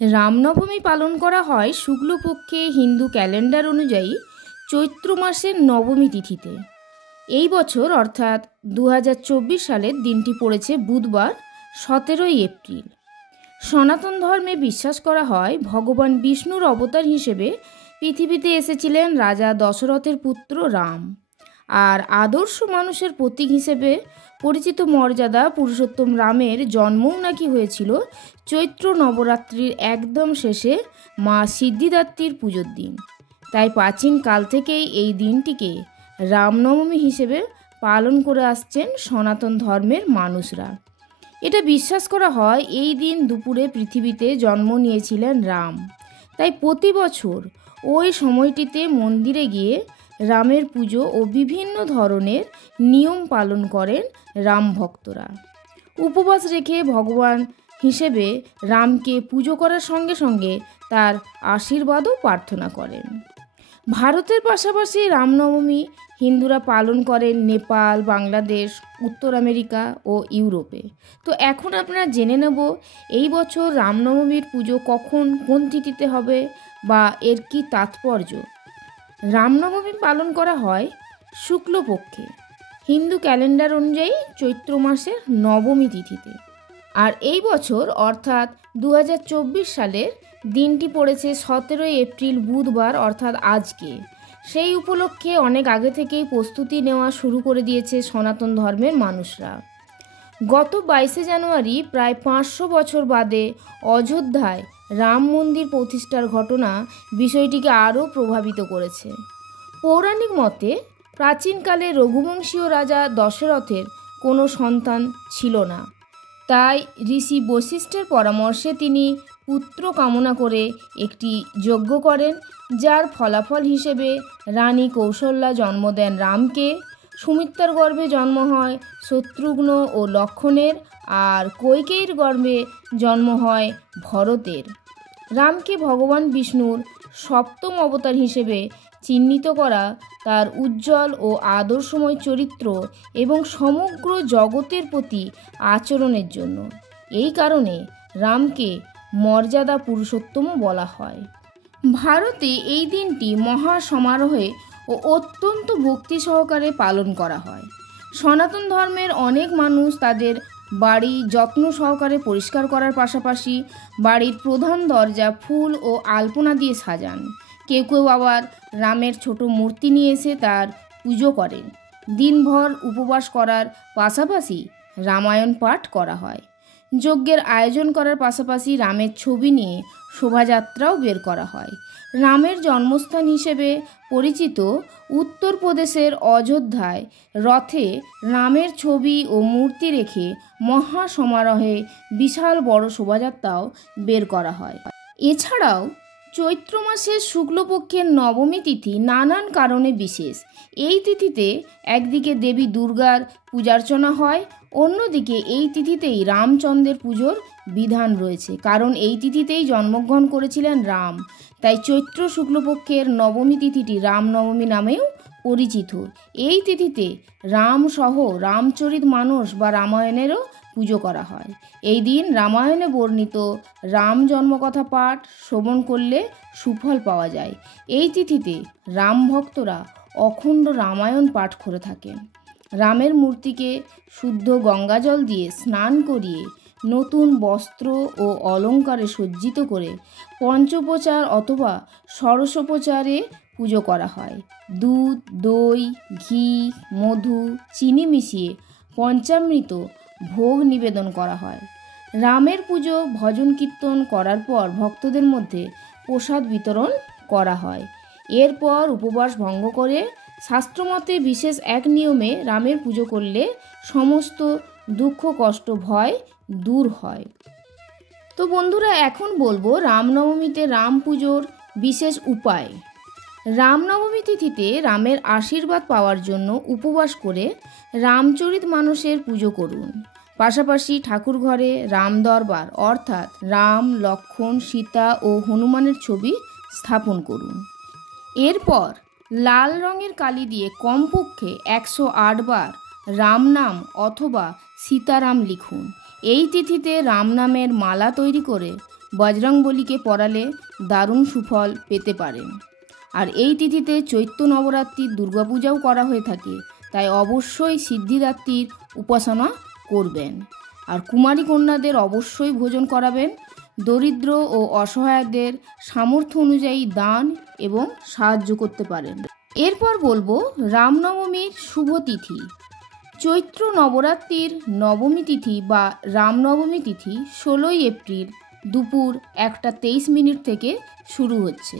রামনবমী পালন করা হয় শুক্লপক্ষে হিন্দু ক্যালেন্ডার অনুযায়ী চৈত্র মাসের নবমী তিথিতে। এই বছর অর্থাৎ 2024 সালের দিনটি পড়েছে বুধবার 17 এপ্রিল। সনাতন ধর্মে বিশ্বাস করা হয় ভগবান বিষ্ণুর অবতার হিসেবে পৃথিবীতে এসেছিলেন রাজা দশরথের পুত্র রাম। আর আদর্শ মানুষের প্রতীক হিসেবে পরিচিত মর্যাদা পুরুষোত্তম রামের জন্মও নাকি হয়েছিল চৈত্র নবরাত্রির একদম শেষে মা সিদ্ধিদাত্রীর পুজোর দিন। তাই প্রাচীন কাল থেকেই এই দিনটিকে রামনবমী হিসেবে পালন করে আসছেন সনাতন ধর্মের মানুষরা। এটা বিশ্বাস করা হয় এই দিন দুপুরে পৃথিবীতে জন্ম নিয়েছিলেন রাম। তাই প্রতি বছর ওই সময়টিতে মন্দিরে গিয়ে রামের পুজো ও বিভিন্ন ধরনের নিয়ম পালন করেন রাম ভক্তরা। উপবাস রেখে ভগবান হিসেবে রামকে পুজো করার সঙ্গে সঙ্গে তার আশীর্বাদও প্রার্থনা করেন। ভারতের পাশাপাশি রামনবমী হিন্দুরা পালন করেন নেপাল, বাংলাদেশ, উত্তর আমেরিকা ও ইউরোপে। তো এখন আপনারা জেনে নেব এই বছর রামনবমীর পুজো কখন কোন তিথিতে হবে বা এর কী তাৎপর্য। রামনবমী পালন করা হয় শুক্লপক্ষে হিন্দু ক্যালেন্ডার অনুযায়ী চৈত্র মাসের নবমী তিথিতে। আর এই বছর অর্থাৎ 2024 সালের দিনটি পড়েছে 17 এপ্রিল বুধবার, অর্থাৎ আজকে। সেই উপলক্ষে অনেক আগে থেকেই প্রস্তুতি নেওয়া শুরু করে দিয়েছে সনাতন ধর্মের মানুষরা। গত 22 জানুয়ারি প্রায় 500 বছর বাদে অযোধ্যায় রাম মন্দির প্রতিষ্ঠার ঘটনা বিষয়টিকে আরও প্রভাবিত করেছে। পৌরাণিক মতে প্রাচীনকালে রঘুবংশীয় রাজা দশরথের কোনো সন্তান ছিল না। তাই ঋষি বশিষ্ঠের পরামর্শে তিনি পুত্র কামনা করে একটি যজ্ঞ করেন, যার ফলাফল হিসেবে রানী কৌশল্যা জন্ম দেন রামকে। সুমিত্রার গর্ভে জন্ম হয় শত্রুঘ্ন ও লক্ষ্মণের, আর কইকেয়ীর গর্ভে জন্ম হয় ভরতের। রামকে ভগবান বিষ্ণুর সপ্তম অবতার হিসেবে চিহ্নিত করা তার উজ্জ্বল ও আদর্শময় চরিত্র এবং সমগ্র জগতের প্রতি আচরণের জন্য। এই কারণে রামকে মর্যাদা পুরুষোত্তমও বলা হয়। ভারতে এই দিনটি মহা সমারোহে ও অত্যন্ত ভক্তি সহকারে পালন করা হয়। সনাতন ধর্মের অনেক মানুষ তাদের বাড়ি যত্ন সহকারে পরিষ্কার করার পাশাপাশি বাড়ির প্রধান দরজা ফুল ও আলপনা দিয়ে সাজান। কেউ কেউ আবার রামের ছোট মূর্তি নিয়ে এসে তার পুজো করেন। দিনভর উপবাস করার পাশাপাশি রামায়ণ পাঠ করা হয়। যজ্ঞের আয়োজন করার পাশাপাশি রামের ছবি নিয়ে শোভাযাত্রাও বের করা হয়। রামের জন্মস্থান হিসেবে পরিচিত উত্তরপ্রদেশের অযোধ্যায় রথে রামের ছবি ও মূর্তি রেখে মহা সমারোহে বিশাল বড় শোভাযাত্রাও বের করা হয়। এছাড়াও চৈত্র মাসের শুক্লপক্ষের নবমী তিথি নানান কারণে বিশেষ। এই তিথিতে একদিকে দেবী দুর্গার পূজার্চনা হয়, অন্যদিকে এই তিথিতেই রামচন্দ্রের পুজোর বিধান রয়েছে, কারণ এই তিথিতেই জন্মগ্রহণ করেছিলেন রাম। তাই চৈত্র শুক্লপক্ষের নবমী তিথিটি রামনবমী নামেও পরিচিত। এই তিথিতে রাম সহ রামচরিত মানস বা রামায়ণেরও পুজো করা হয়। এই দিন রামায়ণে বর্ণিত রাম জন্মকথা পাঠ শ্রবণ করলে সুফল পাওয়া যায়। এই তিথিতে রাম ভক্তরা অখণ্ড রামায়ণ পাঠ করে থাকেন। রামের মূর্তিকে শুদ্ধ গঙ্গাজল দিয়ে স্নান করিয়ে নতুন বস্ত্র ও অলঙ্কারে সজ্জিত করে পঞ্চোপচার অথবা ষোড়শোপচারে পুজো করা হয়। দুধ, দই, ঘি, মধু, চিনি মিশিয়ে পঞ্চামৃত ভোগ নিবেদন করা হয়। রামের পুজো ভজন কীর্তন করার পর ভক্তদের মধ্যে প্রসাদ বিতরণ করা হয়। এরপর উপবাস ভঙ্গ করে শাস্ত্রমতে বিশেষ এক নিয়মে রামের পুজো করলে সমস্ত দুঃখ কষ্ট ভয় দূর হয়। তো বন্ধুরা, এখন বলবো রামনবমীতে রাম পুজোর বিশেষ উপায়। রামনবমী তিথিতে রামের আশীর্বাদ পাওয়ার জন্য উপবাস করে রামচরিত মানসের পুজো করুন। পাশাপাশি ঠাকুর ঘরে রাম দরবার অর্থাৎ রাম, লক্ষ্মণ, সীতা ও হনুমানের ছবি স্থাপন করুন। এরপর লাল রঙের কালি দিয়ে কমপক্ষে 108 বার রাম নাম অথবা সীতারাম লিখুন। এই তিথিতে রাম নামের মালা তৈরি করে বজরংবলীকে পড়ালে দারুণ সুফল পেতে পারেন। আর এই তিথিতে চৈত্র নবরাত্রির দুর্গাপূজাও করা হয়ে থাকে, তাই অবশ্যই সিদ্ধিদাত্রীর উপাসনা করবেন। আর কুমারী কন্যাদের অবশ্যই ভোজন করাবেন। দরিদ্র ও অসহায়দের সামর্থ্য অনুযায়ী দান এবং সাহায্য করতে পারেন। এরপর বলবো রামনবমীর শুভ তিথি। চৈত্র নবরাত্রির নবমী তিথি বা রামনবমী তিথি 16ই এপ্রিল দুপুর 1:23 থেকে শুরু হচ্ছে,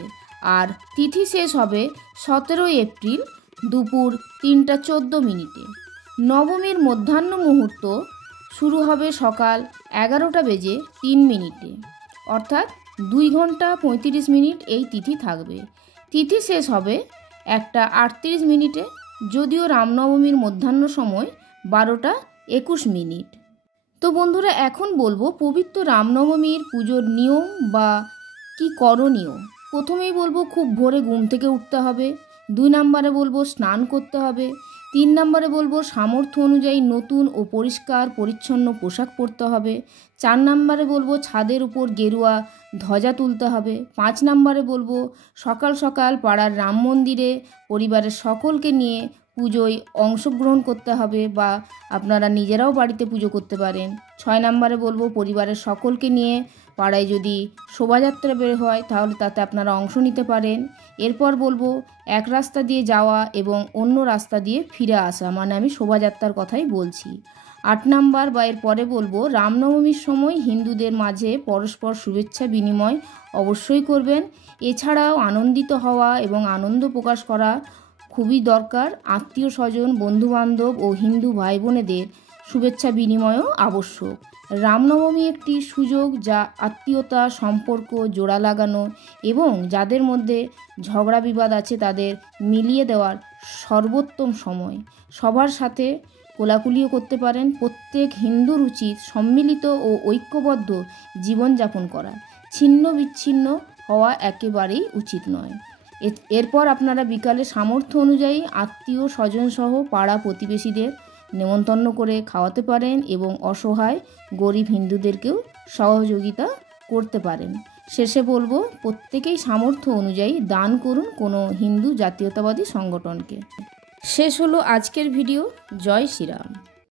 আর তিথি শেষ হবে 17ই এপ্রিল দুপুর 3:14। নবমীর মধ্যাহ্ন মুহূর্ত শুরু হবে সকাল 11:03, অর্থাৎ 2 ঘন্টা 35 মিনিট এই তিথি থাকবে। তিথি শেষ হবে 1:38। যদিও রামনবমীর মধ্যাহ্ন সময় 12:21। তো বন্ধুরা, এখন বলবো পবিত্র রামনবমীর পুজোর নিয়ম বা কি করণীয়। প্রথমেই বলবো খুব ভোরে ঘুম থেকে উঠতে হবে। 2 নম্বরে বলবো স্নান করতে হবে। 3 নম্বরে বলবো সামর্থ্য অনুযায়ী নতুন ও পরিষ্কার পরিচ্ছন্ন পোশাক পরতে হবে। 4 নম্বরে বলবো ছাদের উপর গেরুয়া ধ্বজা তুলতে হবে। 5 নম্বরে বলবো সকাল সকাল পাড়ার রাম মন্দিরে পরিবারের সকলকে নিয়ে পুজোয় অংশগ্রহণ করতে হবে, বা আপনারা নিজেরাও বাড়িতে পুজো করতে পারেন। 6 নম্বরে বলবো পরিবারের সকলকে নিয়ে পাড়ায় যদি শোভাযাত্রা বের হয় তাহলে তাতে আপনারা অংশ নিতে পারেন। এরপর বলবো এক রাস্তা দিয়ে যাওয়া এবং অন্য রাস্তা দিয়ে ফিরে আসা, মানে আমি শোভাযাত্রার কথাই বলছি। 8 নম্বর বা এর পরে বলবো রামনবমীর সময় হিন্দুদের মাঝে পরস্পর শুভেচ্ছা বিনিময় অবশ্যই করবেন। এছাড়াও আনন্দিত হওয়া এবং আনন্দ প্রকাশ করা খুবই দরকার। আত্মীয় স্বজন, বন্ধুবান্ধব ও হিন্দু ভাই বোনেদের শুভেচ্ছা বিনিময়ও আবশ্যক। রামনবমী একটি সুযোগ যা আত্মীয়তা সম্পর্ক জোড়া লাগানো এবং যাদের মধ্যে ঝগড়া বিবাদ আছে তাদের মিলিয়ে দেওয়ার সর্বোত্তম সময়। সবার সাথে কোলাকুলিও করতে পারেন। প্রত্যেক হিন্দুর উচিত সম্মিলিত ও ঐক্যবদ্ধ জীবনযাপন করা। ছিন্ন বিচ্ছিন্ন হওয়া একেবারেই উচিত নয়। এরপর আপনারা বিকালে সামর্থ্য অনুযায়ী আত্মীয় স্বজনসহ পাড়া প্রতিবেশীদের নেমন্তন্ন করে খাওয়াতে পারেন এবং অসহায় গরিব হিন্দুদেরকেও সহযোগিতা করতে পারেন। শেষে বলবো প্রত্যেকেই সামর্থ্য অনুযায়ী দান করুন কোনো হিন্দু জাতীয়তাবাদী সংগঠনকে। শেষ হলো আজকের ভিডিও। জয় শ্রীরাম।